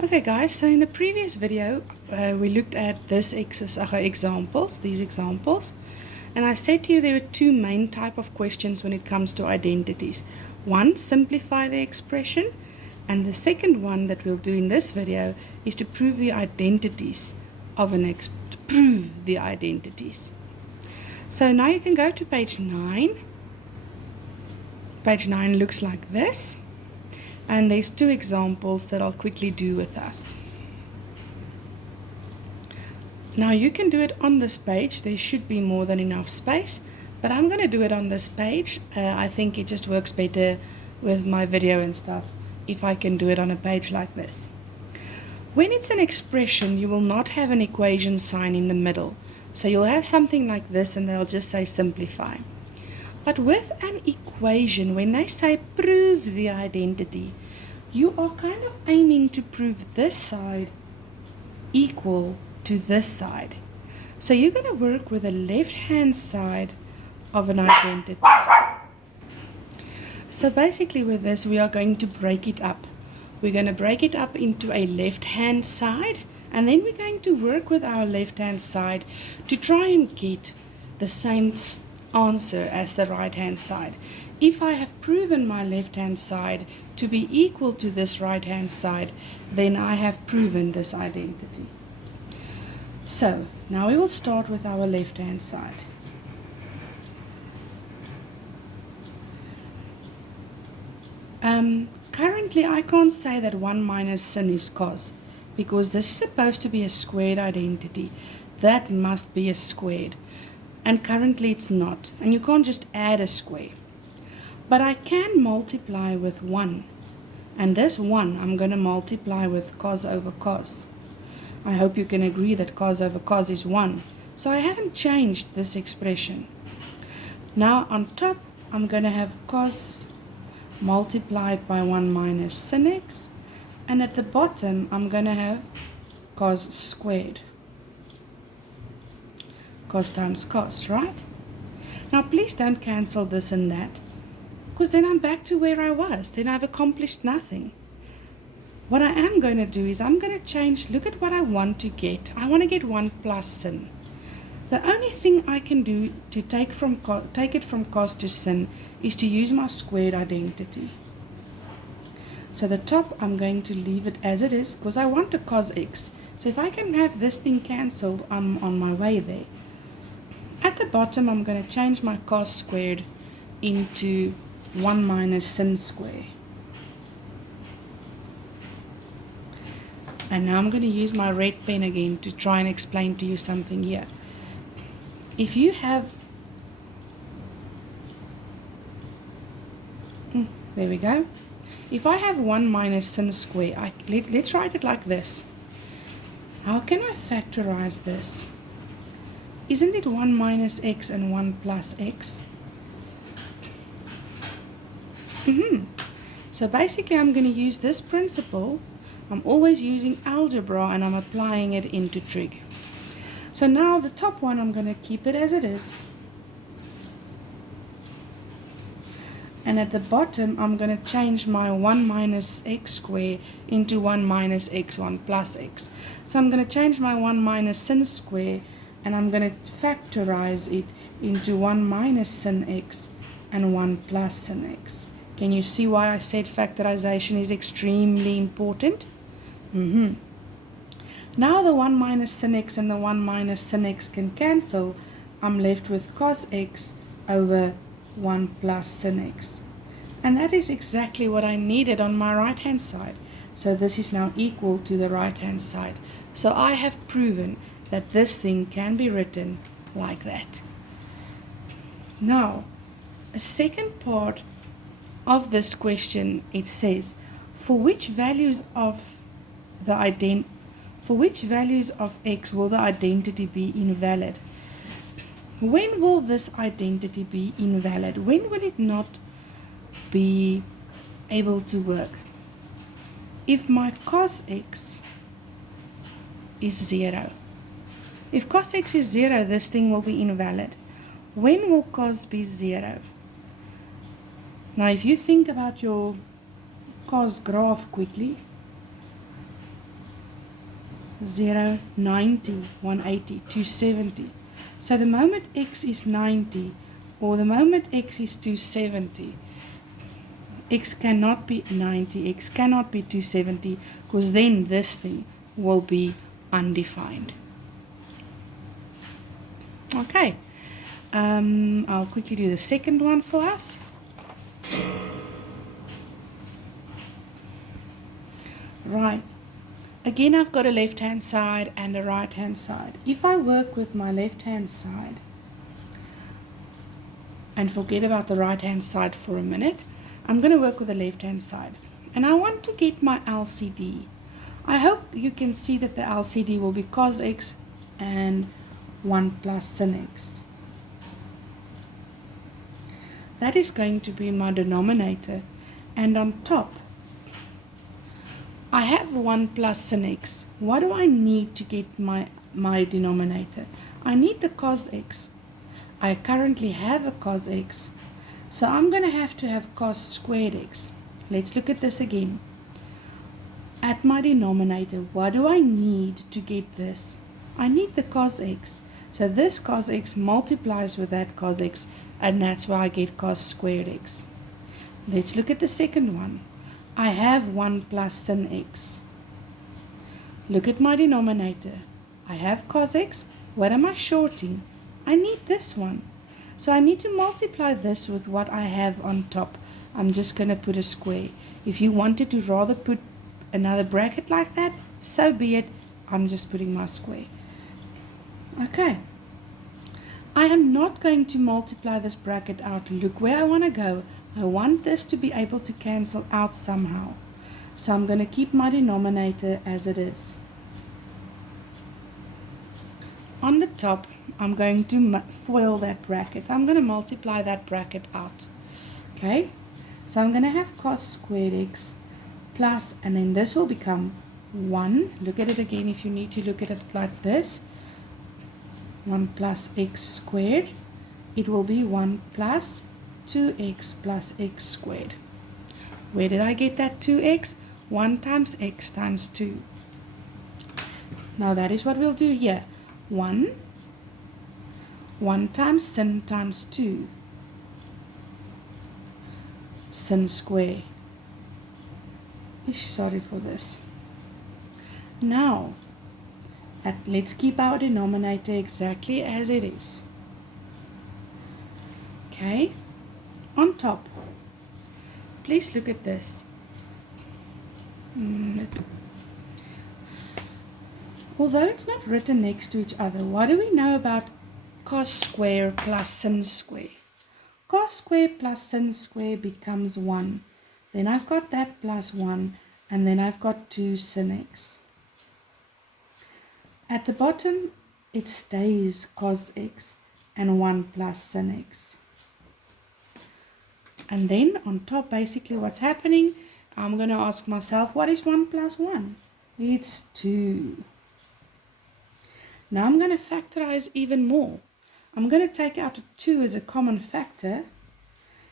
Okay guys, so in the previous video we looked at these examples, and I said to you there were two main type of questions when it comes to identities. One, simplify the expression, and the second one that we'll do in this video is to prove the identities of the identities. So now you can go to page 9. Page 9 looks like this. And there's two examples that I'll quickly do with us. Now you can do it on this page. There should be more than enough space, but I'm going to do it on this page. I think it just works better with my video and stuff if I can do it on a page like this. When it's an expression, you will not have an equation sign in the middle. So you'll have something like this and they'll just say simplify. But with an equation, when they say prove the identity, you are kind of aiming to prove this side equal to this side. So you're going to work with the left-hand side of an identity. So basically with this, we are going to break it up. We're going to break it up into a left-hand side, and then we're going to work with our left-hand side to try and get the same answer as the right hand side. If I have proven my left hand side to be equal to this right hand side, then I have proven this identity. So now we will start with our left hand side. Currently I can't say that 1 minus sin is cos, because this is supposed to be a squared identity. That must be a squared. And currently it's not, and you can't just add a square. But I can multiply with 1, and this 1 I'm going to multiply with cos over cos. I hope you can agree that cos over cos is 1, so I haven't changed this expression. Now on top I'm going to have cos multiplied by 1 minus sin x, and at the bottom I'm going to have cos squared. Cos times cos, right? Now please don't cancel this and that, because then I'm back to where I was. Then I've accomplished nothing. What I am going to do is I'm going to change, look at what I want to get. I want to get 1 plus sin. The only thing I can do to take it from cos to sin is to use my squared identity. So the top I'm going to leave it as it is, because I want a cos x. So if I can have this thing cancelled, I'm on my way there. At the bottom, I'm going to change my cos squared into 1 minus sin square. And now I'm going to use my red pen again to try and explain to you something here. If you have... there we go. If I have 1 minus sin square, let's write it like this. How can I factorize this? Isn't it 1 minus x and 1 plus x? So basically I'm going to use this principle. I'm always using algebra and I'm applying it into trig. So now the top one I'm going to keep it as it is. And at the bottom I'm going to change my 1 minus x square into 1 minus x 1 plus x. So I'm going to change my 1 minus sin square, and I'm going to factorize it into 1 minus sin x and 1 plus sin x. Can you see why I said factorization is extremely important? Now the 1 minus sin x and the 1 minus sin x can cancel. I'm left with cos x over 1 plus sin x. And that is exactly what I needed on my right hand side. So this is now equal to the right hand side. So I have proven that this thing can be written like that. Now, a second part of this question, it says, for which values of x will the identity be invalid? When will this identity be invalid? When will it not be able to work? If my cos x is 0. If cos x is 0, this thing will be invalid. When will cos be 0? Now if you think about your cos graph quickly, 0, 90, 180, 270. So the moment x is 90 or the moment x is 270, x cannot be 90, x cannot be 270, because then this thing will be undefined. Okay, I'll quickly do the second one for us. Right, again I've got a left hand side and a right hand side. If I work with my left hand side and forget about the right hand side for a minute, I'm going to work with the left hand side and I want to get my LCD. I hope you can see that the LCD will be cos x and 1 plus sin x. That is going to be my denominator, and on top I have 1 plus sin x. What do I need to get my denominator? I need the cos x. I currently have a cos x, so I'm going to have cos squared x. Let's look at this again. At my denominator, what do I need to get this? I need the cos x. So this cos x multiplies with that cos x, and that's why I get cos squared x. Let's look at the second one. I have 1 plus sin x. Look at my denominator. I have cos x. What am I shorting? I need this one. So I need to multiply this with what I have on top. I'm just going to put a square. If you wanted to rather put another bracket like that, so be it. I'm just putting my square. Okay. I am not going to multiply this bracket out. Look where I want to go. I want this to be able to cancel out somehow. So I'm going to keep my denominator as it is. On the top, I'm going to FOIL that bracket. I'm going to multiply that bracket out. Okay? So I'm going to have cos squared x plus, and then this will become 1. Look at it again if you need to look at it like this. 1 plus x squared. It will be 1 plus 2x plus x squared. Where did I get that 2x? 1 times x times 2. Now that is what we'll do here. 1 times sin times 2. Sin square. Sorry for this. Now, let's keep our denominator exactly as it is. Okay, on top, please look at this. Although it's not written next to each other, what do we know about cos square plus sin square? Cos square plus sin square becomes 1. Then I've got that plus 1, and then I've got 2 sin x. At the bottom, it stays cos x and 1 plus sin x. And then on top, basically what's happening, I'm going to ask myself, what is 1 plus 1? It's 2. Now I'm going to factorize even more. I'm going to take out a 2 as a common factor.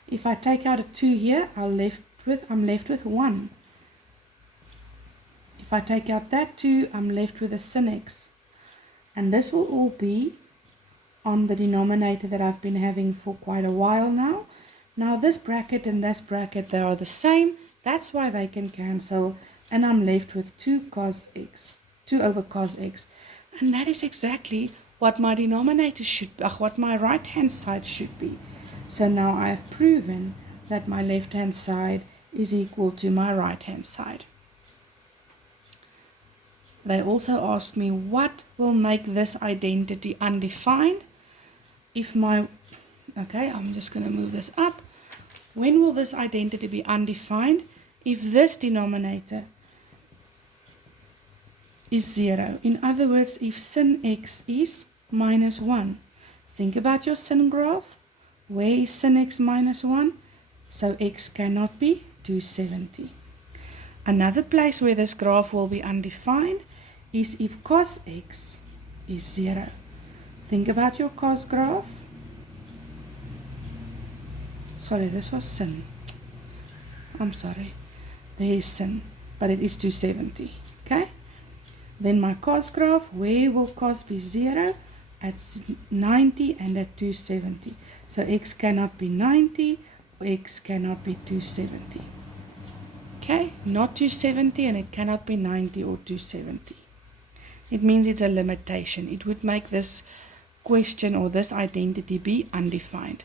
If I take out a 2 here, I'm left with 1. If I take out that 2, I'm left with a sin x. And this will all be on the denominator that I've been having for quite a while now. Now this bracket and this bracket, they are the same. That's why they can cancel. And I'm left with 2 cos x, 2 over cos x. And that is exactly what my denominator should be, what my right hand side should be. So now I have proven that my left hand side is equal to my right hand side. They also asked me what will make this identity undefined. Okay, I'm just going to move this up. When will this identity be undefined? If this denominator is 0. In other words, if sin x is minus 1. Think about your sin graph. Where is sin x minus 1? So x cannot be 270. Another place where this graph will be undefined is if cos x is 0. Think about your cos graph. Sorry, this was sin. I'm sorry. There is sin, but it is 270. Okay? Then my cost graph, where will cost be 0? At 90 and at 270. So x cannot be 90, or x cannot be 270. Okay, not 270, and it cannot be 90 or 270. It means it's a limitation. It would make this question or this identity be undefined.